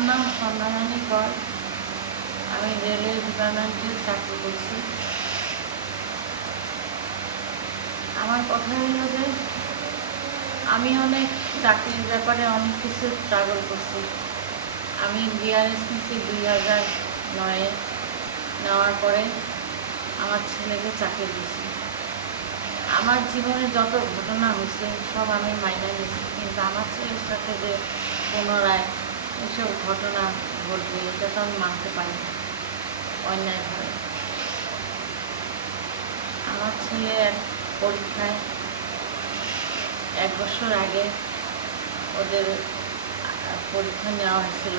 আমার নাম সন্ধ্যারানী কর। আমি রেলওয়ে ডিপার্টমেন্টে চাকরি করছি। আমার কথা হলো যে আমি অনেক চাকরির ব্যাপারে অনেক কিছু স্ট্রাগল করছি। আমি বিআরএস নিচ্ছি 2009-এ। নেওয়ার পরে আমার ছেলেকে চাকরি দিয়েছি। আমার জীবনে যত ঘটনা হয়েছে সব আমি মাইনে নিয়েছি, কিন্তু আমার ছেলের সাথে যে পুনরায় এসব ঘটনা ঘটবে এটা তো আমি মানতে পারি না অন্যায়ভাবে। আমার ছেলে এক পরীক্ষায় 1 বছর আগে ওদের পরীক্ষা নেওয়া হয়েছিল,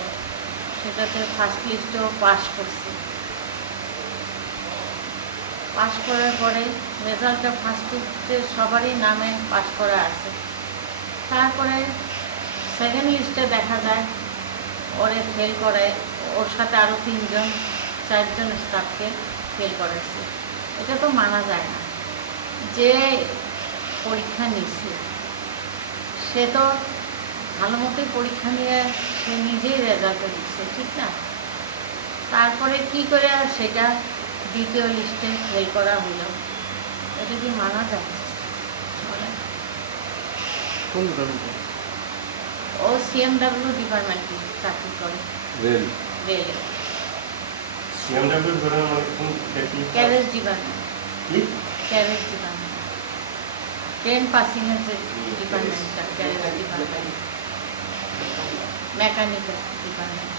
সেটাতে ফার্স্ট লিস্টেও পাস করছে। পাস করার পরে রেজাল্টটা ফার্স্ট লিস্টে সবারই নামে পাস করা আছে। তারপরে সেকেন্ড লিস্টে দেখা যায় ওরে ফেল করে, ওর সাথে আরও 4জন স্টাফকে ফেল করেছে। এটা তো মানা যায় না। যে পরীক্ষা নিচ্ছে সে তো ভালো মতোই পরীক্ষা নিয়ে সে নিজেই রেজাল্টে দিচ্ছে, ঠিক না? তারপরে কি করে সেটা দ্বিতীয় লিস্টে ফেল করা হলো, এটা কি মানা যায়? ও সিএমডব্লিউ ডিপার্টমেন্টে চাকরি করে, রেলে ক্যারেজ ডিপার্টমেন্ট, ট্রেন পাসিংয়ের যে ডিপার্টমেন্টটা, ক্যারেজ ডিপার্টমেন্ট, মেকানিক্যাল ডিপার্টমেন্ট।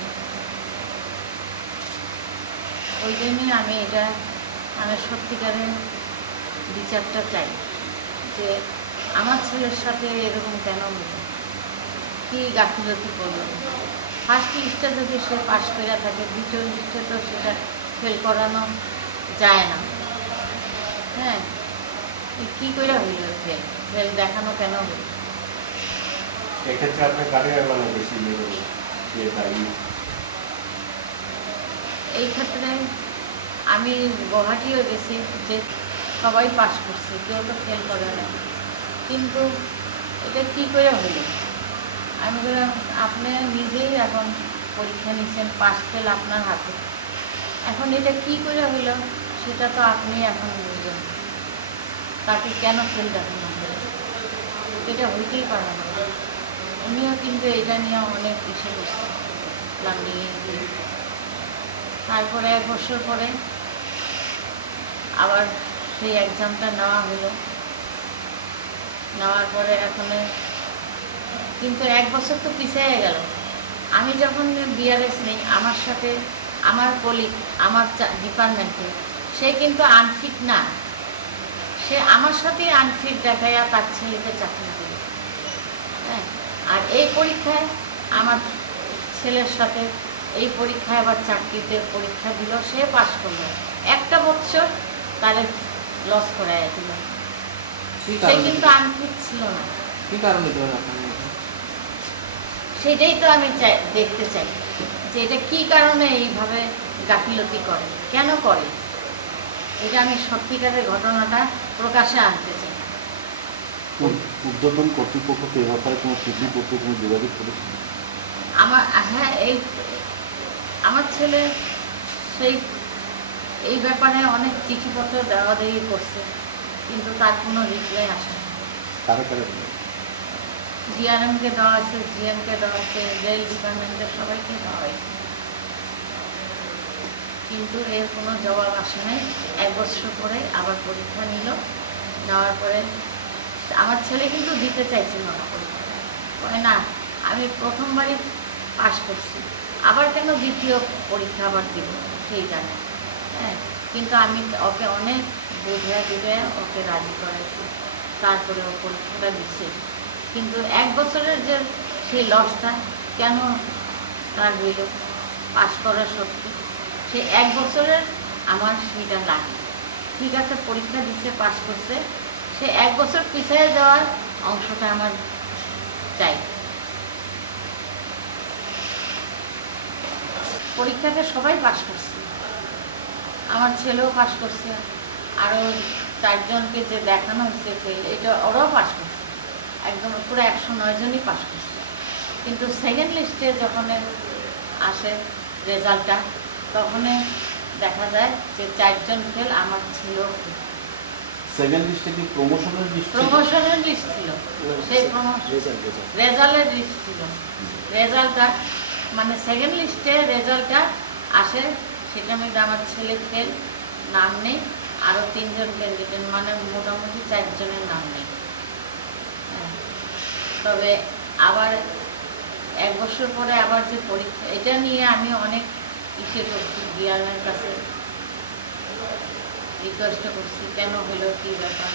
ওই জন্যই আমি এটা সত্যিকারের বিচারটা চাই যে আমার ছেলের সাথে এরকম কেন হলো, কী গাফিলতি করলো। ফার্স্ট লিস্টে যদি সে পাস করে থাকে, দ্বিতীয় লিস্টে তো সেটা ফেল করানো যায় না। হ্যাঁ, কী করে হইল ফেল দেখানো কেন হইল? এক্ষেত্রে আপনার কারে মানে বেশি এই ক্ষেত্রে আমি গুয়াহাটিও গেছি, যে সবাই পাস করছে, কেউ তো ফেল করে না, কিন্তু এটা কী করে হইল? আমি বললাম আপনি নিজেই এখন পরীক্ষা নিচ্ছেন, পাস ফেল আপনার হাতে, এখন এটা কী করে হইল সেটা তো আপনি এখন বুঝবেন। তাকে কেন ফেল দেখানো হলো, এটা হইতেই পারে না। উনিও কিন্তু এটা নিয়ে অনেক কিছু করছে, লাঙ্গিয়ে দিয়ে। তারপরে 1 বছর পরে আবার সেই এক্সামটা নেওয়া হলো। নেওয়ার পরে এখন কিন্তু 1 বছর তো পিছিয়ে গেল। আমি যখন বিআরএস নেই, আমার সাথে আমার কলিগ আমার ডিপার্টমেন্টে, সে কিন্তু আনফিট না, সে আমার সাথে আনফিট দেখাইয়া তার ছেলেকে চাকরি দিল। হ্যাঁ, আর এই পরীক্ষায় আমার ছেলের সাথে এই পরীক্ষায় আবার চাকরিতে পরীক্ষা দিল, সে পাস করলো। 1 বছর তাহলে লস করাই দিল। সে কিন্তু আনফিট ছিল না। কি কারণে? সেটাই তো আমি দেখতে চাই যে এটা কী কারণে এইভাবে গাফিলতি করে, কেন করে। এটা আমি সত্যিকারের ঘটনাটা প্রকাশে আনতে চাই। ঊর্ধ্বতন কর্তৃপক্ষকে এ ব্যাপারে কোনো চিঠি করতে কোনো যোগাযোগ করেছিল? হ্যাঁ, আমার ছেলে এই ব্যাপারে অনেক চিঠিপত্র দেওয়া করছে, কিন্তু তার কোনো রিপ্লাই আসে না। কারা কারা? ডিআরএমকে দেওয়া আছে, জিএমকে দেওয়া আছে, রেল ডিপার্টমেন্টের সবাইকে দেওয়া হয়েছে, কিন্তু এর কোনো জবাব আসে নাই। 1 বছর পরে আবার পরীক্ষা নিল। নেওয়ার পরে আমার ছেলে কিন্তু দিতে চাইছিল না পরীক্ষা, বলে না আমি প্রথমবারই পাস করছি, আবার কেন দ্বিতীয় পরীক্ষা আবার দিব, সেই জানে। হ্যাঁ, কিন্তু আমি ওকে অনেক বুঝে ওকে রাজি করাইছি, তারপরে ও পরীক্ষাটা দিচ্ছে। কিন্তু 1 বছরের যে সেই লসটা কেন তার হইল পাস করা সত্যি, সেই 1 বছরের আমার সেটা লাগে। ঠিক আছে, পরীক্ষা দিচ্ছে, পাস করছে, সে 1 বছর পিছিয়ে যাওয়ার অংশটা আমার চাই। পরীক্ষাতে সবাই পাস করছে, আমার ছেলেও পাস করছে, আরও 4 জনকে যে দেখানো হচ্ছে ফেল, এটা ওরাও পাস করছে, একদম পুরো 109 জনই পাস করছে। কিন্তু সেকেন্ড লিস্টে যখন আসে রেজাল্টটা, তখন দেখা যায় যে 4 জন ফেল, আমার ছিল সেকেন্ড লিস্টে কি প্রমোশনের লিস্ট? প্রমোশনের লিস্ট ছিল, সেই রেজাল্টের লিস্ট ছিল। রেজাল্টটা মানে সেকেন্ড লিস্টে রেজাল্টটা আসে, সেটার মধ্যে আমার ছেলে ফেল, নাম নেই, আরও 3 জন ক্যান্ডিডেট, মানে মোটামুটি 4 জনের নাম নেই। হ্যাঁ, তবে আবার 1 বছর পরে আবার যে পরীক্ষা, এটা নিয়ে আমি অনেক ইসে করছি, ডিআরএমের কাছে রিকোয়েস্ট করছি, কেন হলো, কী ব্যাপার,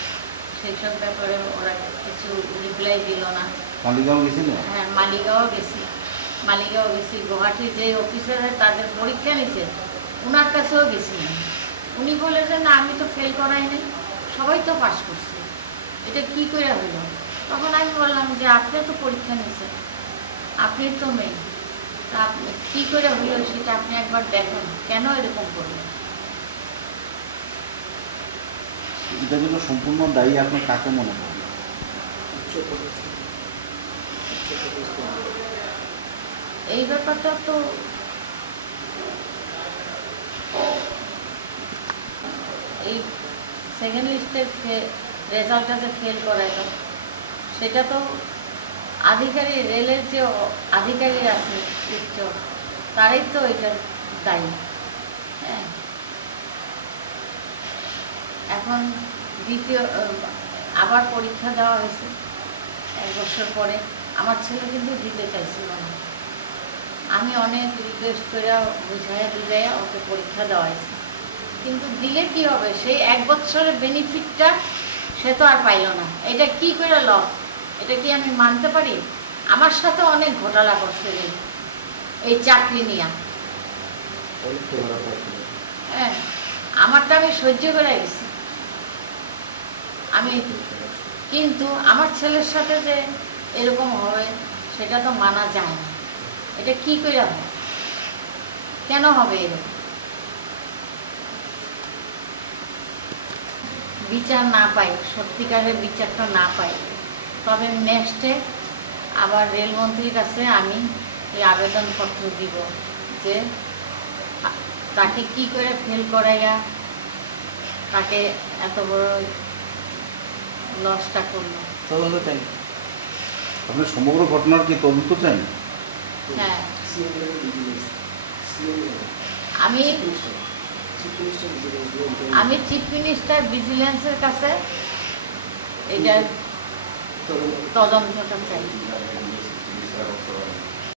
সেই সব ব্যাপারে ওরা কিছু রিপ্লাই দিল না। মালিগাঁও গেছিল? হ্যাঁ, মালিগাঁও গেছি, গুয়াহাটির যে অফিসারে তাদের পরীক্ষা নিচ্ছে ওনার কাছেও গেছি। উনি বলে যে না, আমি তো ফেল করাই নাই, সবাই তো পাস করছে, এটা কি করে হলো? তখন আমি বললাম যে আপনি তো পরীক্ষা নিয়েছেন, আপনি তো নেই, তা আপনি কী করে হলো সেটা আপনি একবার দেখুন, কেন এরকম করলেন? এটার জন্য সম্পূর্ণ দায়ী আপনি কাকে মনে করেন? এই ব্যাপারটা তো এই সেকেন্ড লিস্টের রেজাল্টটা যে ফেল করাইল, সেটা তো আধিকারিক, রেলের যে আধিকারিক আছে উচ্চ, তারাই তো এটার দায়ী। হ্যাঁ, এখন আবার পরীক্ষা দেওয়া হয়েছে 1 বছর পরে। আমার ছেলে কিন্তু দিতে চাইছিল না, আমি অনেক রিকোয়েস্ট করে বুঝাইয়া ওকে পরীক্ষা দেওয়া হয়েছে, কিন্তু দিলে কি হবে, সেই 1 বছরের বেনিফিটটা সে তো আর পাইল না। এটা কি করে লস, এটা কি আমি মানতে পারি? আমার সাথে অনেক ঘোটালা করছে এই চাকরি নিয়ে। হ্যাঁ, আমারটা আমি সহ্য করে গেছি, কিন্তু আমার ছেলের সাথে যে এরকম হবে সেটা তো মানা যায় না। এটা কি করে হবে, কেন হবে এরকম? বিচার না পাই, সত্যিকারের বিচারটা না পাই, তবে নেক্সটে আবার রেলমন্ত্রীর কাছে আমি এই আবেদনপত্র দিব যে তাকে কি করে ফেল করাইয়া তাকে এত বড় লসটা করলো। তদন্ত চাই, আপনি সমগ্র ঘটনার কি তদন্ত চাই? হ্যাঁ, আমি চিফ মিনিস্টার ভিজিলেন্সের কাছে এটার তদন্তটা চাই।